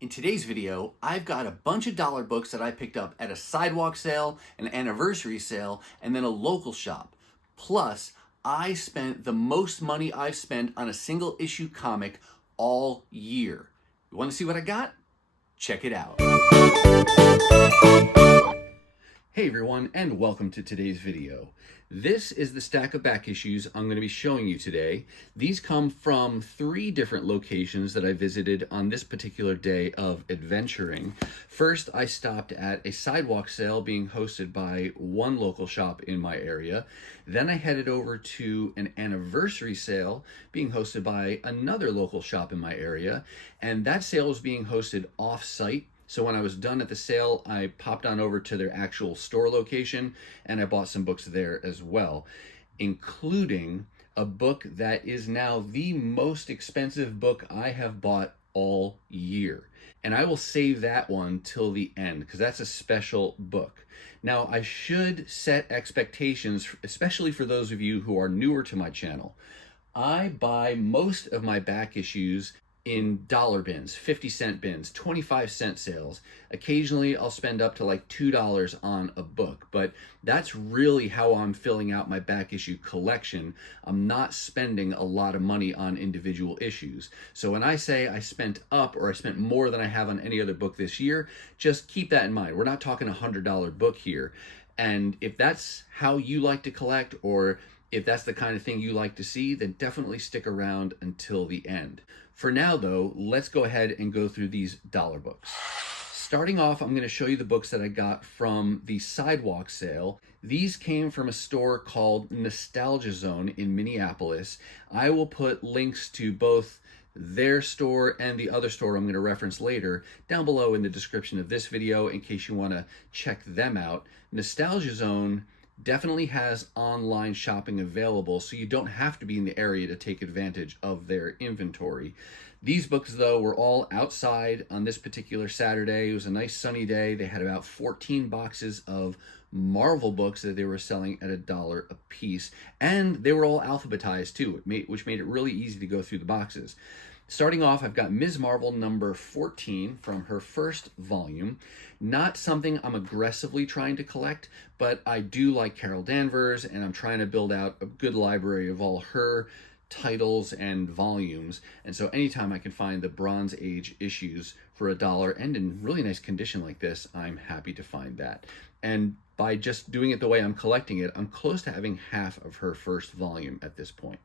In today's video, I've got a bunch of dollar books that I picked up at a sidewalk sale, an anniversary sale, and then a local shop. Plus, I spent the most money I've spent on a single issue comic all year. You want to see what I got? Check it out. Hey everyone, and welcome to today's video. This is the stack of back issues I'm going to be showing you today. These come from 3 different locations that I visited on this particular day of adventuring. First, I stopped at a sidewalk sale being hosted by one local shop in my area. Then I headed over to an anniversary sale being hosted by another local shop in my area, and that sale was being hosted off-site. So when I was done at the sale, I popped on over to their actual store location and I bought some books there as well, including a book that is now the most expensive book I have bought all year. And I will save that one till the end because that's a special book. Now, I should set expectations, especially for those of you who are newer to my channel. I buy most of my back issues in dollar bins, 50-cent bins, 25-cent sales. Occasionally I'll spend up to like $2 on a book, but that's really how I'm filling out my back issue collection. I'm not spending a lot of money on individual issues. So when I say I spent up or I spent more than I have on any other book this year, just keep that in mind. We're not talking a $100 book here. And if that's how you like to collect, or if that's the kind of thing you like to see, then definitely stick around until the end. For now though, let's go ahead and go through these dollar books. Starting off, I'm going to show you the books that I got from the sidewalk sale. These came from a store called Nostalgia Zone in Minneapolis. I will put links to both their store and the other store I'm going to reference later down below in the description of this video in case you want to check them out. Nostalgia Zone definitely has online shopping available, so you don't have to be in the area to take advantage of their inventory. These books, though, were all outside on this particular Saturday. It was a nice sunny day. They had about 14 boxes of Marvel books that they were selling at $1 a piece, and they were all alphabetized too, which made it really easy to go through the boxes. Starting off, I've got Ms. Marvel number 14 from her first volume. Not something I'm aggressively trying to collect, but I do like Carol Danvers, and I'm trying to build out a good library of all her titles and volumes. And so anytime I can find the Bronze Age issues for $1 and in really nice condition like this, I'm happy to find that. And by just doing it the way I'm collecting it, I'm close to having half of her first volume at this point.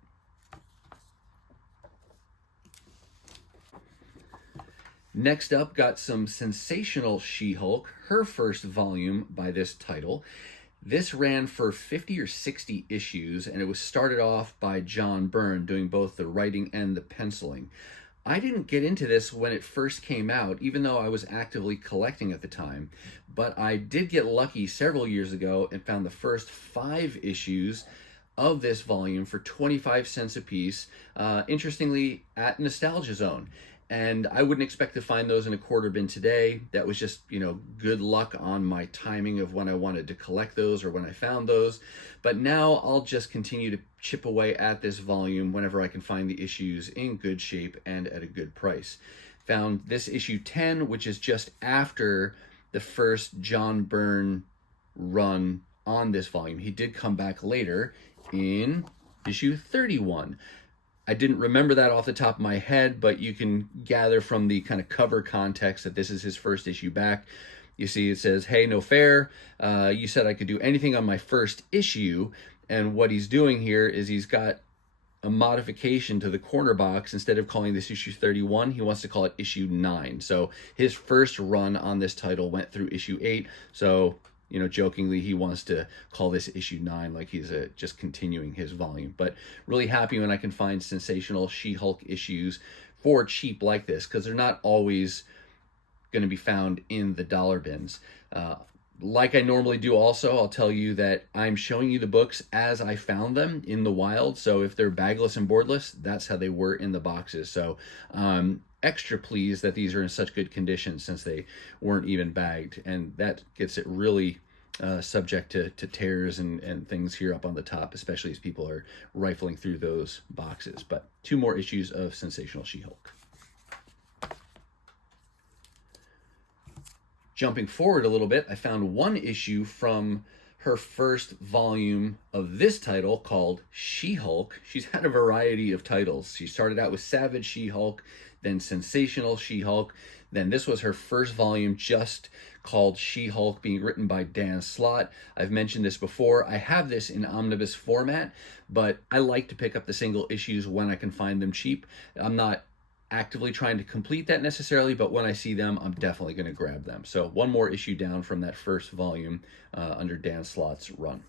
Next up, got some Sensational She-Hulk, her first volume by this title. This ran for 50 or 60 issues, and it was started off by John Byrne, doing both the writing and the penciling. I didn't get into this when it first came out, even though I was actively collecting at the time, but I did get lucky several years ago and found the first 5 issues of this volume for 25 cents a piece, interestingly, at Nostalgia Zone. And I wouldn't expect to find those in a quarter bin today. That was just, good luck on my timing of when I wanted to collect those or when I found those. But now I'll just continue to chip away at this volume whenever I can find the issues in good shape and at a good price. Found this issue 10, which is just after the first John Byrne run on this volume. He did come back later in issue 31. I didn't remember that off the top of my head, but you can gather from the kind of cover context that this is his first issue back. You see it says, "Hey, no fair. You said I could do anything on my first issue." And what he's doing here is he's got a modification to the corner box. Instead of calling this issue 31, he wants to call it issue 9. So his first run on this title went through issue 8. So jokingly, he wants to call this issue 9, like he's just continuing his volume. But really happy when I can find Sensational She-Hulk issues for cheap like this, because they're not always going to be found in the dollar bins. Like I normally do also, I'll tell you that I'm showing you the books as I found them in the wild. So if they're bagless and boardless, that's how they were in the boxes. So extra pleased that these are in such good condition since they weren't even bagged, and that gets it really subject to tears and things here up on the top, especially as people are rifling through those boxes. But 2 more issues of Sensational She-Hulk. Jumping forward a little bit, I found one issue from her first volume of this title called She-Hulk. She's had a variety of titles. She started out with Savage She-Hulk, then Sensational She-Hulk, then this was her first volume just called She-Hulk, being written by Dan Slott. I've mentioned this before. I have this in omnibus format, but I like to pick up the single issues when I can find them cheap. I'm not actively trying to complete that necessarily, but when I see them, I'm definitely going to grab them. So one more issue down from that first volume under Dan Slott's run.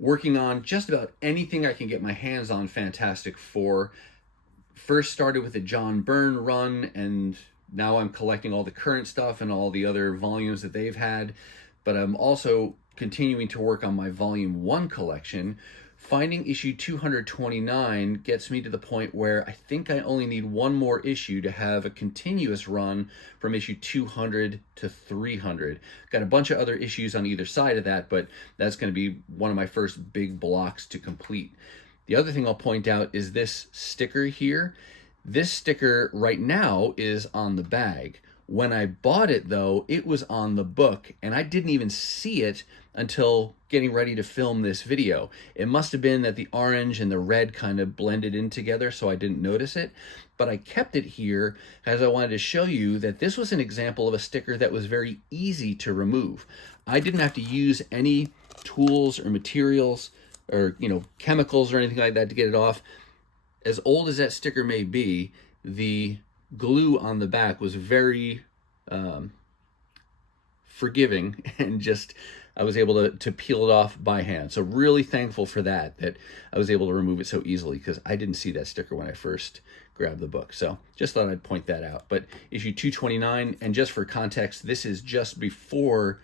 Working on just about anything I can get my hands on Fantastic Four. First started with the John Byrne run, and now I'm collecting all the current stuff and all the other volumes that they've had. But I'm also continuing to work on my Volume 1 collection. Finding issue 229 gets me to the point where I think I only need one more issue to have a continuous run from issue 200 to 300. Got a bunch of other issues on either side of that, but that's going to be one of my first big blocks to complete. The other thing I'll point out is this sticker here. This sticker right now is on the bag. When I bought it, though, it was on the book, and I didn't even see it until getting ready to film this video. It must have been that the orange and the red kind of blended in together, so I didn't notice it. But I kept it here as I wanted to show you that this was an example of a sticker that was very easy to remove. I didn't have to use any tools or materials or chemicals or anything like that to get it off. As old as that sticker may be, the glue on the back was very forgiving, and just I was able to peel it off by hand. So really thankful for that I was able to remove it so easily, because I didn't see that sticker when I first grabbed the book. So just thought I'd point that out. But issue 229, and just for context, this is just before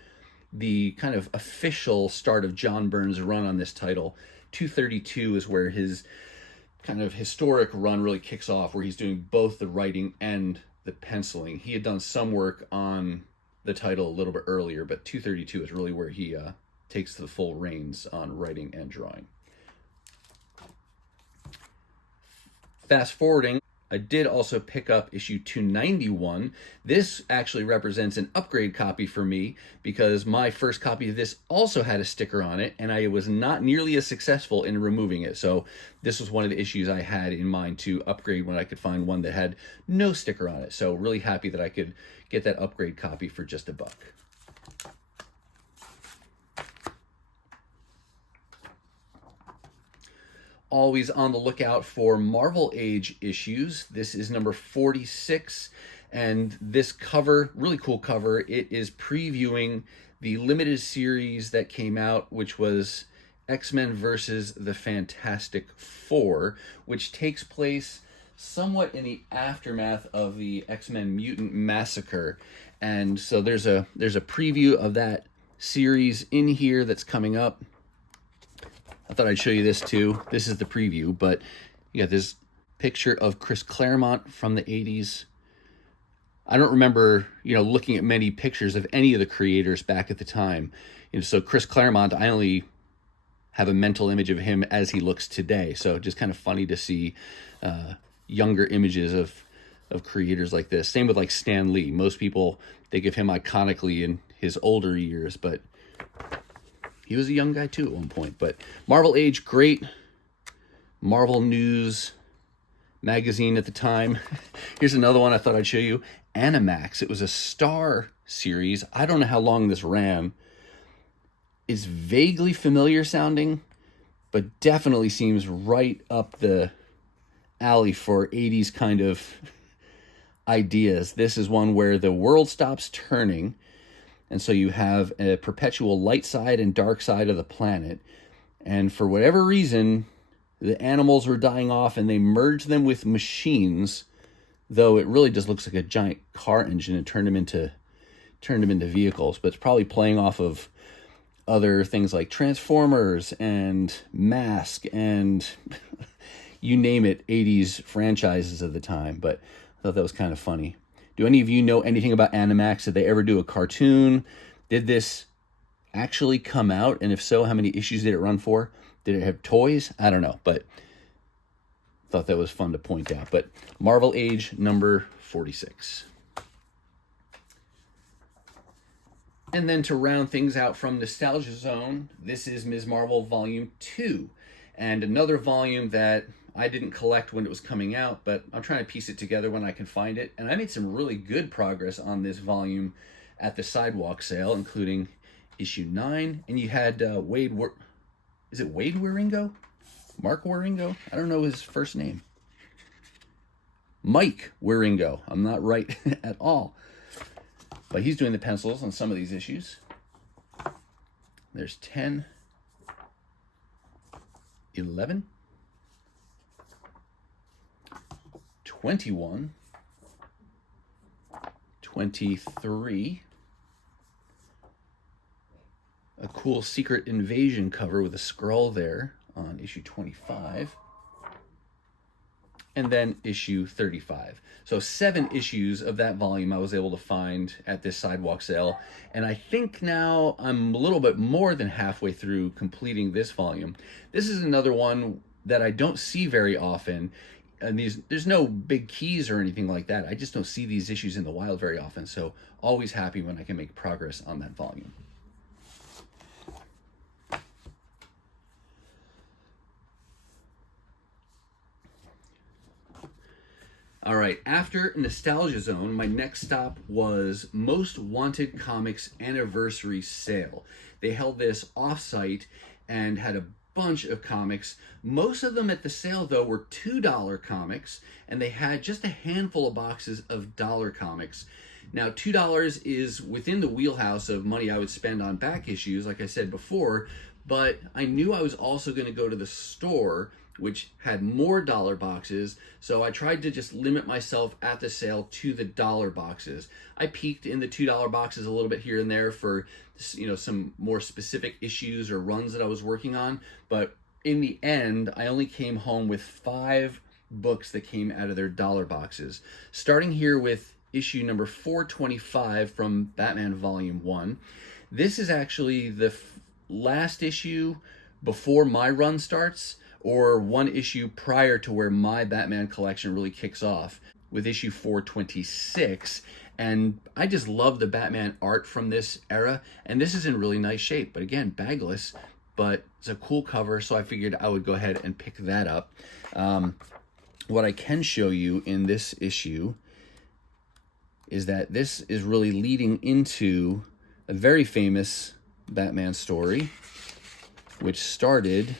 the kind of official start of John Byrne's run on this title. 232 is where his kind of historic run really kicks off, where he's doing both the writing and the penciling. He had done some work on the title a little bit earlier, but 232 is really where he takes the full reins on writing and drawing. Fast forwarding, I did also pick up issue 291. This actually represents an upgrade copy for me, because my first copy of this also had a sticker on it, and I was not nearly as successful in removing it. So this was one of the issues I had in mind to upgrade when I could find one that had no sticker on it. So really happy that I could get that upgrade copy for just $1. Always on the lookout for Marvel Age issues. This is number 46, and this cover, really cool cover, it is previewing the limited series that came out, which was X-Men versus the Fantastic Four, which takes place somewhat in the aftermath of the X-Men Mutant Massacre. And so there's a preview of that series in here that's coming up. I thought I'd show you this too. This is the preview, but you got this picture of Chris Claremont from the 80s. I don't remember, looking at many pictures of any of the creators back at the time. So Chris Claremont, I only have a mental image of him as he looks today. So just kind of funny to see younger images of creators like this. Same with like Stan Lee. Most people think of him iconically in his older years, but he was a young guy too at one point. But Marvel Age, great Marvel News magazine at the time. Here's another one I thought I'd show you. Animax. It was a Star series. I don't know how long this ran. It's vaguely familiar sounding, but definitely seems right up the alley for 80s kind of ideas. This is one where the world stops turning, and so you have a perpetual light side and dark side of the planet. And for whatever reason, the animals are dying off, and they merge them with machines, though it really just looks like a giant car engine, and turned them into vehicles. But it's probably playing off of other things like Transformers and Mask and you name it, 80s franchises of the time. But I thought that was kind of funny. Do any of you know anything about Animax? Did they ever do a cartoon? Did this actually come out? And if so, how many issues did it run for? Did it have toys? I don't know. But thought that was fun to point out. But Marvel Age number 46. And then to round things out from Nostalgia Zone, this is Ms. Marvel Volume 2. And another volume that I didn't collect when it was coming out, but I'm trying to piece it together when I can find it. And I made some really good progress on this volume at the sidewalk sale, including issue 9. And you had is it Wade Wieringo? Mark Wieringo? I don't know his first name. Mike Wieringo. I'm not right at all. But he's doing the pencils on some of these issues. There's 10, 11, 21, 23, a cool Secret Invasion cover with a scroll there on issue 25, and then issue 35. So 7 issues of that volume I was able to find at this sidewalk sale, and I think now I'm a little bit more than halfway through completing this volume. This is another one that I don't see very often, and there's no big keys or anything like that. I just don't see these issues in the wild very often, so always happy when I can make progress on that volume. All right, after Nostalgia Zone, my next stop was Most Wanted Comics Anniversary Sale. They held this off-site and had a bunch of comics. Most of them at the sale, though, were $2 comics, and they had just a handful of boxes of dollar comics. Now, $2 is within the wheelhouse of money I would spend on back issues, like I said before, but I knew I was also going to go to the store, which had more dollar boxes, so I tried to just limit myself at the sale to the dollar boxes. I peeked in the $2 boxes a little bit here and there for, you know, some more specific issues or runs that I was working on, but in the end, I only came home with 5 books that came out of their dollar boxes. Starting here with issue number 425 from Batman Volume 1. This is actually the last issue before my run starts, or one issue prior to where my Batman collection really kicks off with issue 426. And I just love the Batman art from this era, and this is in really nice shape. But again, bagless, but it's a cool cover, so I figured I would go ahead and pick that up. What I can show you in this issue is that this is really leading into a very famous Batman story, which started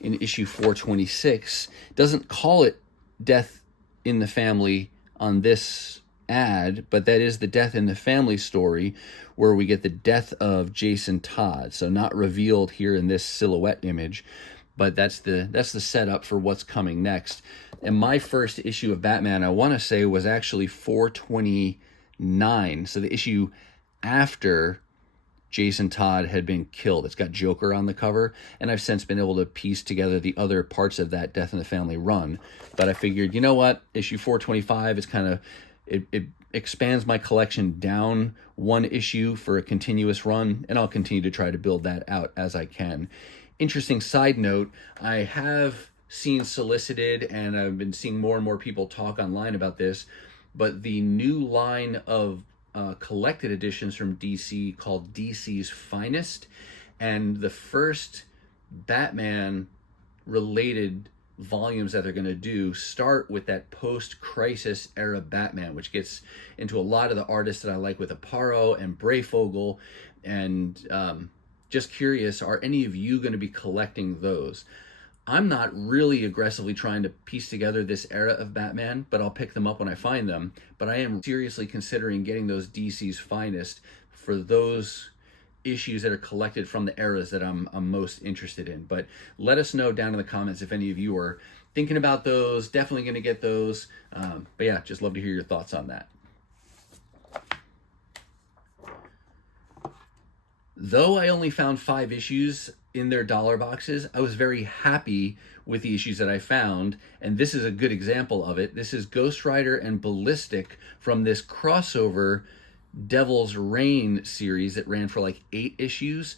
in issue 426. Doesn't call it Death in the Family on this ad, but that is the Death in the Family story where we get the death of Jason Todd. So not revealed here in this silhouette image, but that's the setup for what's coming next. And my first issue of Batman, I want to say, was actually 429. So the issue after Jason Todd had been killed. It's got Joker on the cover, and I've since been able to piece together the other parts of that Death in the Family run. But I figured, you know what, issue 425 is kind of, it expands my collection down one issue for a continuous run, and I'll continue to try to build that out as I can. Interesting side note, I have seen solicited, and I've been seeing more and more people talk online about this, but the new line of collected editions from DC called DC's Finest, and the first Batman related volumes that they're going to do start with that post-crisis era Batman, which gets into a lot of the artists that I like with Aparo and Brayfogle, and just curious, are any of you going to be collecting those? I'm not really aggressively trying to piece together this era of Batman, but I'll pick them up when I find them. But I am seriously considering getting those DC's Finest for those issues that are collected from the eras that I'm most interested in. But let us know down in the comments if any of you are thinking about those, definitely going to get those. But yeah, just love to hear your thoughts on that. Though I only found 5 issues in their dollar boxes, I was very happy with the issues that I found, and this is a good example of it. This is Ghost Rider and Ballistic from this crossover Devil's Reign series that ran for like 8 issues.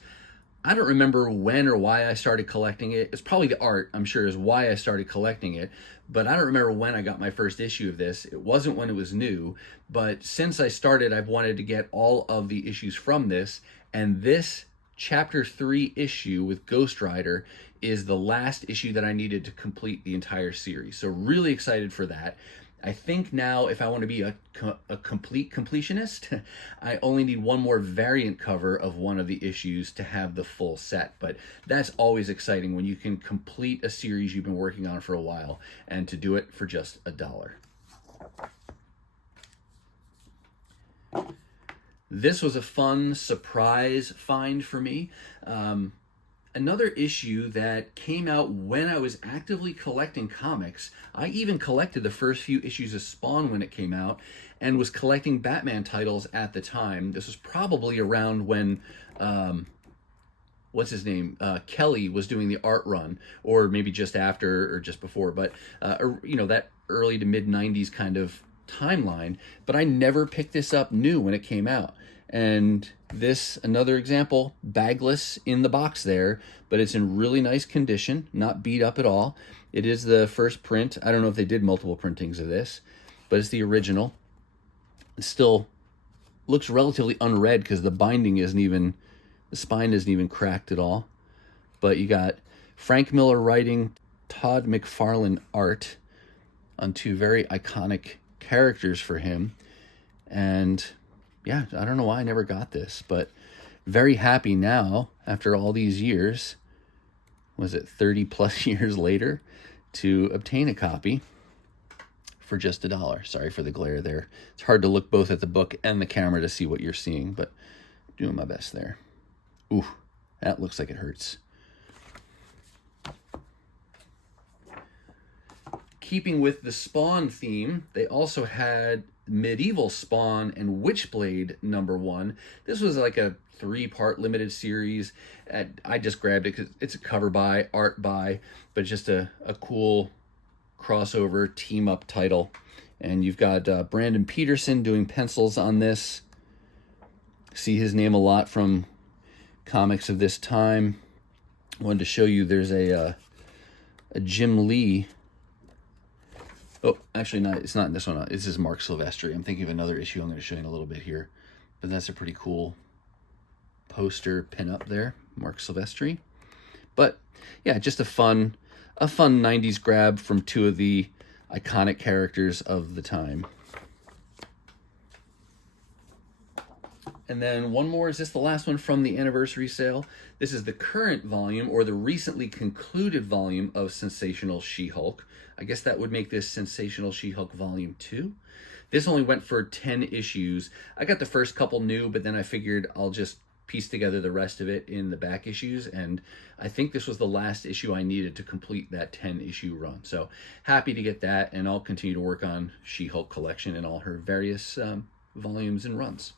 I don't remember when or why I started collecting it. It's probably the art, I'm sure, is why I started collecting it. But I don't remember when I got my first issue of this. It wasn't when it was new. But since I started, I've wanted to get all of the issues from this. And this chapter 3 issue with Ghost Rider is the last issue that I needed to complete the entire series. So really excited for that. I think now if I want to be a complete completionist, I only need one more variant cover of one of the issues to have the full set. But that's always exciting when you can complete a series you've been working on for a while, and to do it for just $1. This was a fun surprise find for me. Another issue that came out when I was actively collecting comics. I even collected the first few issues of Spawn when it came out, and was collecting Batman titles at the time. This was probably around when, what's his name? Kelly was doing the art run, or maybe just after or just before, but, you know, that early to mid 90s kind of timeline. But I never picked this up new when it came out. And this, another example, bagless in the box there, but it's in really nice condition, not beat up at all. It is the first print. I don't know if they did multiple printings of this, but it's the original. It still looks relatively unread because the binding isn't even, the spine isn't even cracked at all. But you got Frank Miller writing, Todd McFarlane art on two very iconic characters for him. And yeah, I don't know why I never got this, but very happy now, after all these years, was it 30 plus years later, to obtain a copy for just $1. Sorry for the glare there. It's hard to look both at the book and the camera to see what you're seeing, but doing my best there. Ooh, that looks like it hurts. Keeping with the Spawn theme, they also had Medieval Spawn and Witchblade #1. This was like a 3-part limited series. I just grabbed it because it's a cover by, art by, but just a cool crossover team-up title. And you've got Brandon Peterson doing pencils on this. See his name a lot from comics of this time. I wanted to show you there's a Jim Lee. Oh, actually, not. It's not this one. This is Mark Silvestri. I'm thinking of another issue I'm going to show you in a little bit here. But that's a pretty cool poster pin-up there, Mark Silvestri. But yeah, just a fun 90s grab from two of the iconic characters of the time. And then one more. Is this the last one from the anniversary sale? This is the current volume, or the recently concluded volume, of Sensational She-Hulk. I guess that would make this Sensational She-Hulk Volume 2. This only went for 10 issues. I got the first couple new, but then I figured I'll just piece together the rest of it in the back issues, and I think this was the last issue I needed to complete that 10-issue run. So happy to get that, and I'll continue to work on She-Hulk collection and all her various volumes and runs.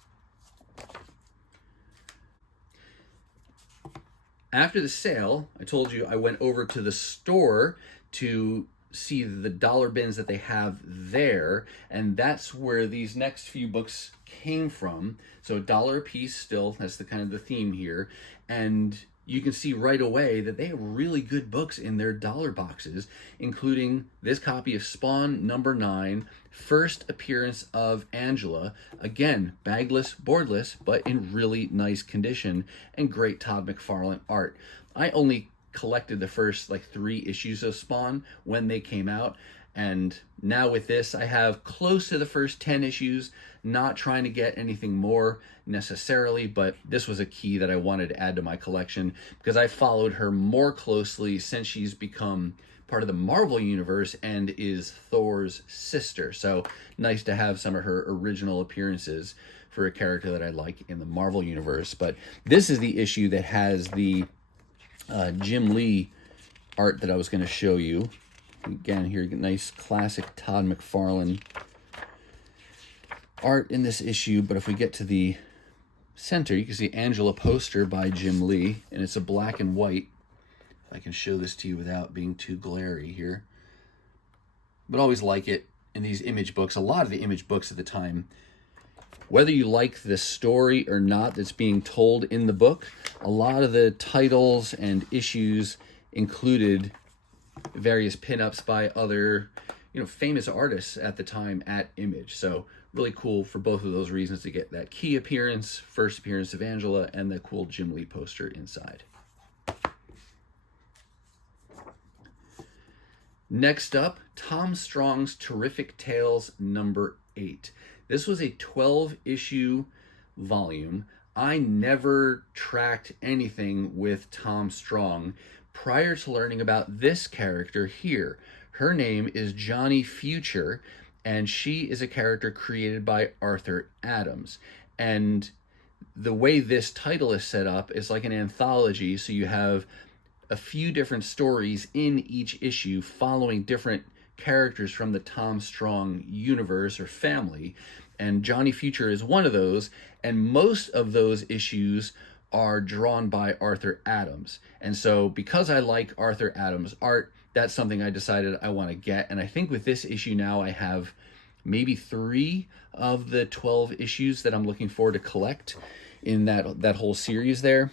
After the sale, I told you I went over to the store to see the dollar bins that they have there, and that's where these next few books came from. So $1 a piece still, that's the kind of the theme here. And you can see right away that they have really good books in their dollar boxes, including this copy of Spawn #9, first appearance of Angela, again, bagless, boardless, but in really nice condition, and great Todd McFarlane art. I only collected the first 3 issues of Spawn when they came out, and now with this I have close to the first 10 issues, not trying to get anything more necessarily, but this was a key that I wanted to add to my collection because I followed her more closely since she's become part of the Marvel Universe and is Thor's sister. So nice to have some of her original appearances for a character that I like in the Marvel Universe. But this is the issue that has the Jim Lee art that I was going to show you. Again, here, nice classic Todd McFarlane art in this issue, but if we get to the center, you can see Angela poster by Jim Lee, and it's a black and white. If I can show this to you without being too glary here. But always like it in these image books. A lot of the image books at the time Whether you like the story or not that's being told in the book, a lot of the titles and issues included various pinups by other, famous artists at the time at Image. So really cool for both of those reasons to get that key appearance, first appearance of Angela, and the cool Jim Lee poster inside. Next up, Tom Strong's Terrific Tales number 8. This was a 12-issue volume. I never tracked anything with Tom Strong prior to learning about this character here. Her name is Johnny Future, and she is a character created by Arthur Adams. And the way this title is set up is like an anthology, so you have a few different stories in each issue following different characters from the Tom Strong universe or family, and Johnny Future is one of those, and most of those issues are drawn by Arthur Adams. And so because I like Arthur Adams' art, that's something I decided I want to get. And I think with this issue now I have maybe 3 of the 12 issues that I'm looking for to collect in that whole series there.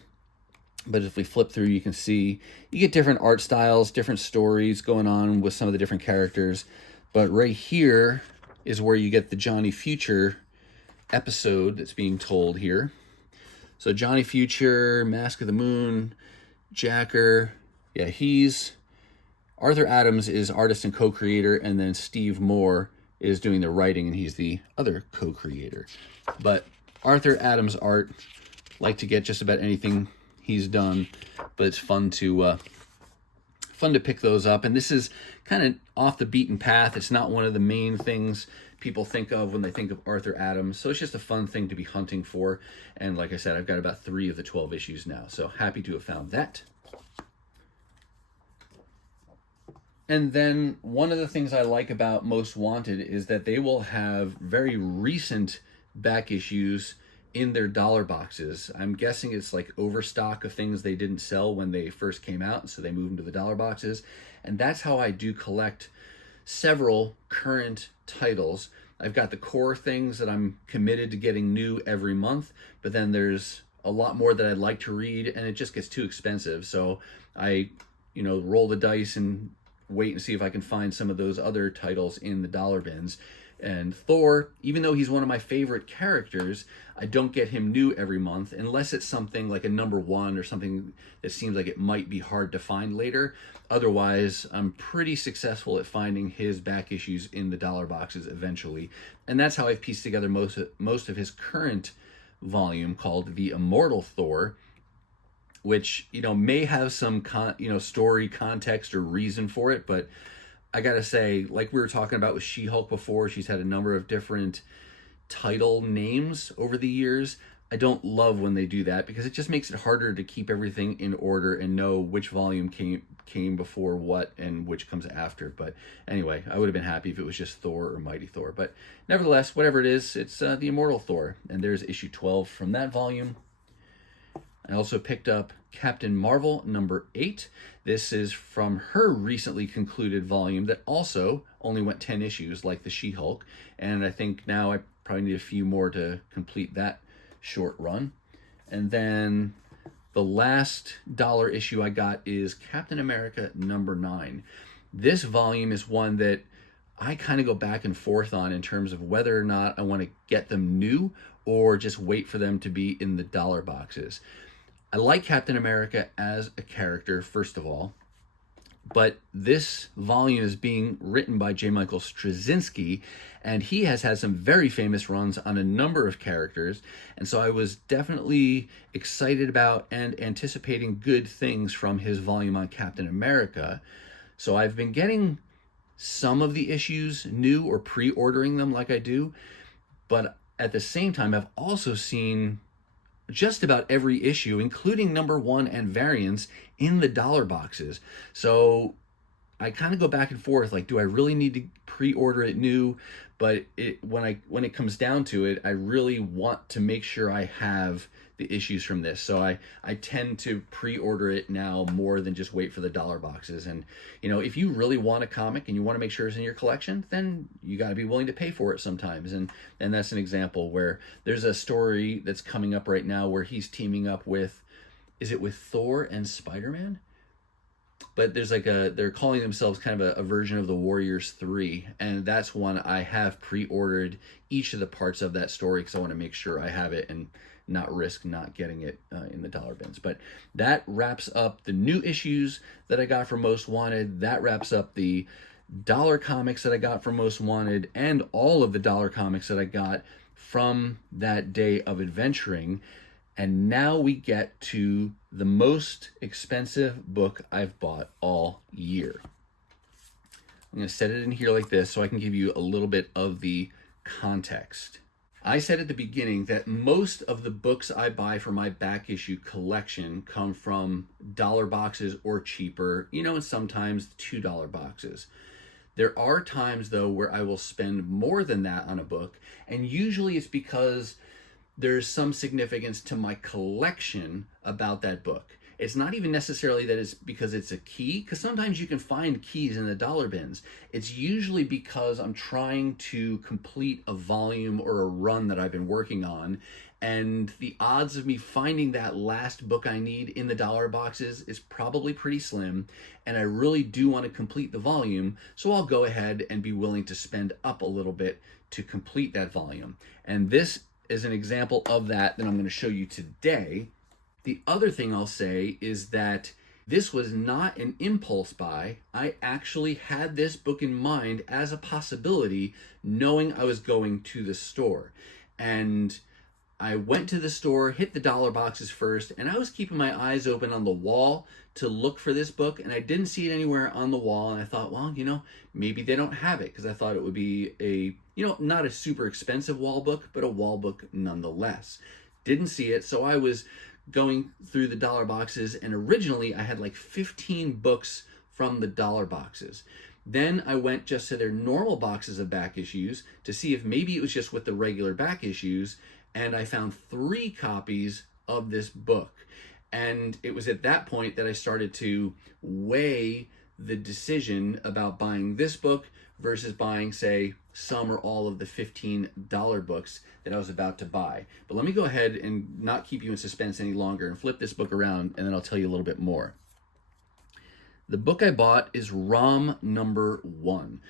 But if we flip through, you can see you get different art styles, different stories going on with some of the different characters. But right here is where you get the Johnny Future episode that's being told here. So Johnny Future, Mask of the Moon, Jacker. Yeah, Arthur Adams is artist and co-creator, and then Steve Moore is doing the writing, and he's the other co-creator. But Arthur Adams' art, like to get just about anything he's done, but it's fun to pick those up. And this is kind of off the beaten path. It's not one of the main things people think of when they think of Arthur Adams, so it's just a fun thing to be hunting for. And like I said, I've got about 3 of the 12 issues now, so happy to have found that. And then one of the things I like about Most Wanted is that they will have very recent back issues in their dollar boxes. I'm guessing it's like overstock of things they didn't sell when they first came out, so they moved into the dollar boxes. And that's how I do collect several current titles. I've got the core things that I'm committed to getting new every month, but then there's a lot more that I'd like to read, and it just gets too expensive. So I, roll the dice and wait and see if I can find some of those other titles in the dollar bins. And Thor, even though he's one of my favorite characters, I don't get him new every month unless it's something like a number 1 or something that seems like it might be hard to find later. Otherwise, I'm pretty successful at finding his back issues in the dollar boxes eventually. And that's how I've pieced together most of his current volume called The Immortal Thor, which, may have some story context or reason for it, but I gotta say, like we were talking about with She-Hulk before, she's had a number of different title names over the years. I don't love when they do that because it just makes it harder to keep everything in order and know which volume came before what and which comes after. But anyway, I would have been happy if it was just Thor or Mighty Thor. But nevertheless, whatever it is, it's The Immortal Thor. And there's issue 12 from that volume. I also picked up Captain Marvel number 8. This is from her recently concluded volume that also only went 10 issues like the She-Hulk. And I think now I probably need a few more to complete that short run. And then the last dollar issue I got is Captain America number 9. This volume is one that I kind of go back and forth on in terms of whether or not I want to get them new or just wait for them to be in the dollar boxes. I like Captain America as a character, first of all, but this volume is being written by J. Michael Straczynski, and he has had some very famous runs on a number of characters, and so I was definitely excited about and anticipating good things from his volume on Captain America. So I've been getting some of the issues new or pre-ordering them like I do, but at the same time, I've also seen just about every issue, including number 1 and variants, in the dollar boxes. So I kind of go back and forth, like, do I really need to pre-order it new? But when it comes down to it, I really want to make sure I have the issues from this. So I tend to pre-order it now more than just wait for the dollar boxes. And, you know, if you really want a comic and you want to make sure it's in your collection, then you got to be willing to pay for it sometimes. And that's an example where there's a story that's coming up right now where he's teaming up with, is it with Thor and Spider-Man? But there's like they're calling themselves kind of a version of the Warriors 3. And that's one I have pre-ordered each of the parts of that story because I want to make sure I have it and not risk not getting it in the dollar bins. But that wraps up the new issues that I got from Most Wanted. That wraps up the dollar comics that I got from Most Wanted and all of the dollar comics that I got from that day of adventuring. And now we get to the most expensive book I've bought all year. I'm going to set it in here like this so I can give you a little bit of the context. I said at the beginning that most of the books I buy for my back issue collection come from dollar boxes or cheaper, you know, and sometimes $2 boxes. There are times, though, where I will spend more than that on a book, and usually it's because there's some significance to my collection about that book. It's not even necessarily that it's because it's a key, because sometimes you can find keys in the dollar bins. It's usually because I'm trying to complete a volume or a run that I've been working on, and the odds of me finding that last book I need in the dollar boxes is probably pretty slim, and I really do want to complete the volume, so I'll go ahead and be willing to spend up a little bit to complete that volume. And this is an example of that I'm going to show you today. The other thing I'll say is that this was not an impulse buy. I actually had this book in mind as a possibility, knowing I was going to the store. And I went to the store, hit the dollar boxes first, and I was keeping my eyes open on the wall to look for this book, and I didn't see it anywhere on the wall, and I thought, well, you know, maybe they don't have it, because I thought it would be a, you know, not a super expensive wall book, but a wall book nonetheless. Didn't see it, so I was going through the dollar boxes, and originally I had like 15 books from the dollar boxes. Then I went just to their normal boxes of back issues to see if maybe it was just with the regular back issues, and I found 3 copies of this book. And it was at that point that I started to weigh the decision about buying this book versus buying, say, some or all of the $15 books that I was about to buy. But let me go ahead and not keep you in suspense any longer and flip this book around, and then I'll tell you a little bit more. The book I bought is ROM number 1.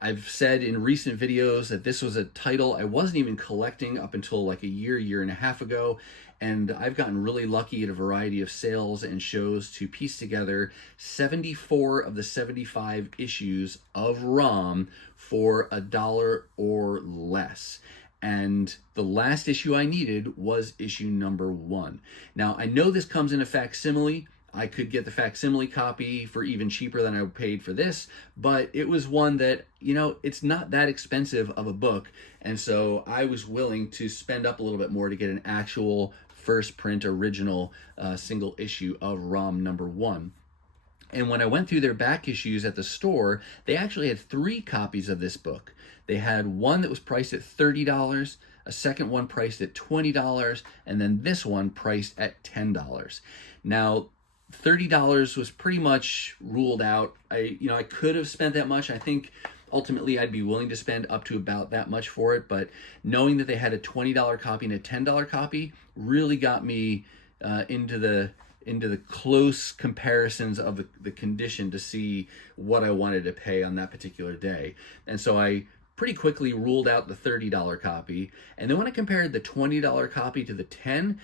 I've said in recent videos that this was a title I wasn't even collecting up until like a year and a half ago, and I've gotten really lucky at a variety of sales and shows to piece together 74 of the 75 issues of ROM for $1 or less. And the last issue I needed was issue number 1. Now, I know this comes in a facsimile. I could get the facsimile copy for even cheaper than I paid for this, but it was one that, you know, it's not that expensive of a book, and so I was willing to spend up a little bit more to get an actual first print original single issue of ROM number 1. And when I went through their back issues at the store, they actually had 3 copies of this book. They had one that was priced at $30, a second one priced at $20, and then this one priced at $10. Now, $30 was pretty much ruled out. I could have spent that much. I think ultimately I'd be willing to spend up to about that much for it, but knowing that they had a $20 copy and a $10 copy really got me into the close comparisons of the condition to see what I wanted to pay on that particular day. And so I pretty quickly ruled out the $30 copy. And then when I compared the $20 copy to the $10,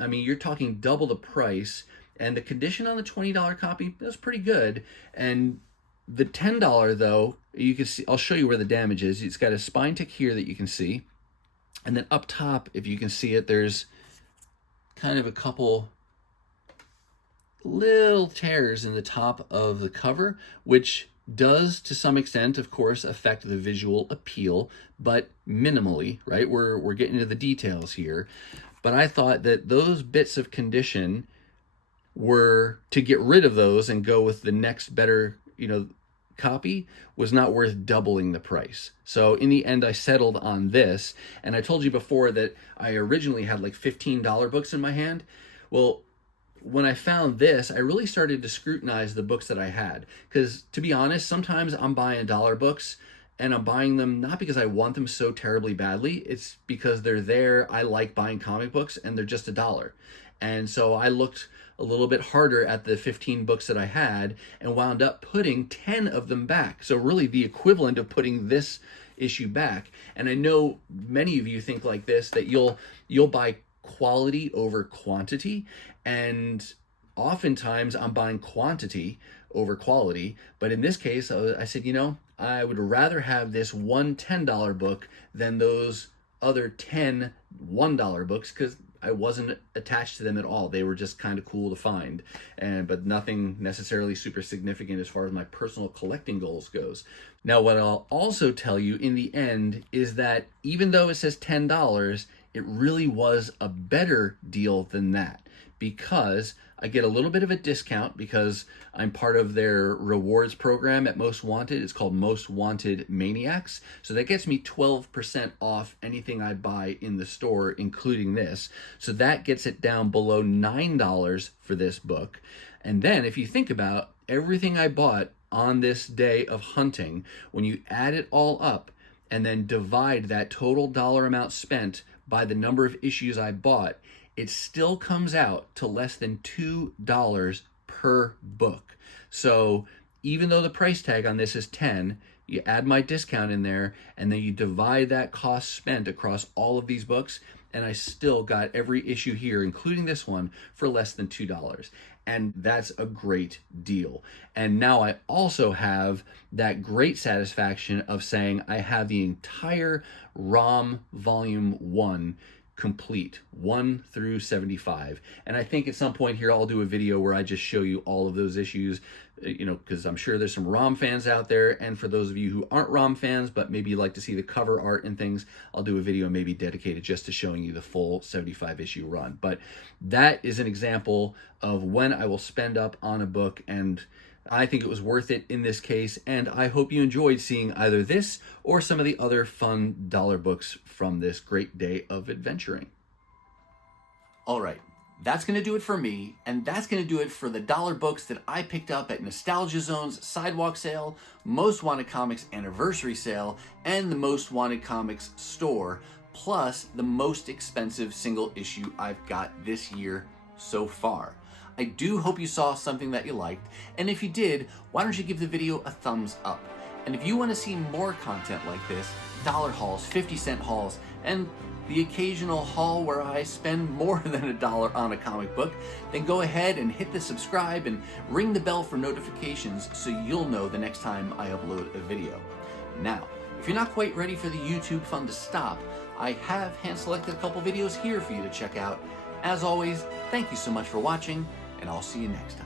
I mean, you're talking double the price. And the condition on the $20 copy was pretty good. And the $10 though, you can see, I'll show you where the damage is. It's got a spine tick here that you can see. And then up top, if you can see it, there's kind of a couple little tears in the top of the cover, which does to some extent, of course, affect the visual appeal, but minimally, right? We're getting into the details here. But I thought that those bits of condition were to get rid of those and go with the next better, copy was not worth doubling the price. So in the end, I settled on this. And I told you before that I originally had like $15 books in my hand. Well, when I found this, I really started to scrutinize the books that I had. Because to be honest, sometimes I'm buying dollar books and I'm buying them not because I want them so terribly badly. It's because they're there. I like buying comic books and they're just $1. And so I looked a little bit harder at the 15 books that I had and wound up putting 10 of them back. So really the equivalent of putting this issue back. And I know many of you think like this, that you'll buy quality over quantity. And oftentimes I'm buying quantity over quality. But in this case, I said, I would rather have this one $10 book than those other 10 $1 books, because I wasn't attached to them at all. They were just kind of cool to find, but nothing necessarily super significant as far as my personal collecting goals goes. Now, what I'll also tell you in the end is that even though it says $10, it really was a better deal than that, because I get a little bit of a discount because I'm part of their rewards program at Most Wanted. It's called Most Wanted Maniacs. So that gets me 12% off anything I buy in the store, including this. So that gets it down below $9 for this book. And then if you think about everything I bought on this day of hunting, when you add it all up and then divide that total dollar amount spent by the number of issues I bought, it still comes out to less than $2 per book. So even though the price tag on this is 10, you add my discount in there, and then you divide that cost spent across all of these books, and I still got every issue here, including this one, for less than $2. And that's a great deal. And now I also have that great satisfaction of saying I have the entire ROM Volume 1 complete, 1 through 75. And I think at some point here I'll do a video where I just show you all of those issues, because I'm sure there's some ROM fans out there. And for those of you who aren't ROM fans, but maybe you like to see the cover art and things, I'll do a video maybe dedicated just to showing you the full 75 issue run. But that is an example of when I will spend up on a book, and I think it was worth it in this case, and I hope you enjoyed seeing either this or some of the other fun dollar books from this great day of adventuring. All right, that's going to do it for me, and that's going to do it for the dollar books that I picked up at Nostalgia Zone's Sidewalk Sale, Most Wanted Comics Anniversary Sale, and the Most Wanted Comics store, plus the most expensive single issue I've got this year so far. I do hope you saw something that you liked, and if you did, why don't you give the video a thumbs up? And if you want to see more content like this, dollar hauls, 50-cent hauls, and the occasional haul where I spend more than $1 on a comic book, then go ahead and hit the subscribe and ring the bell for notifications so you'll know the next time I upload a video. Now, if you're not quite ready for the YouTube fun to stop, I have hand-selected a couple videos here for you to check out. As always, thank you so much for watching, and I'll see you next time.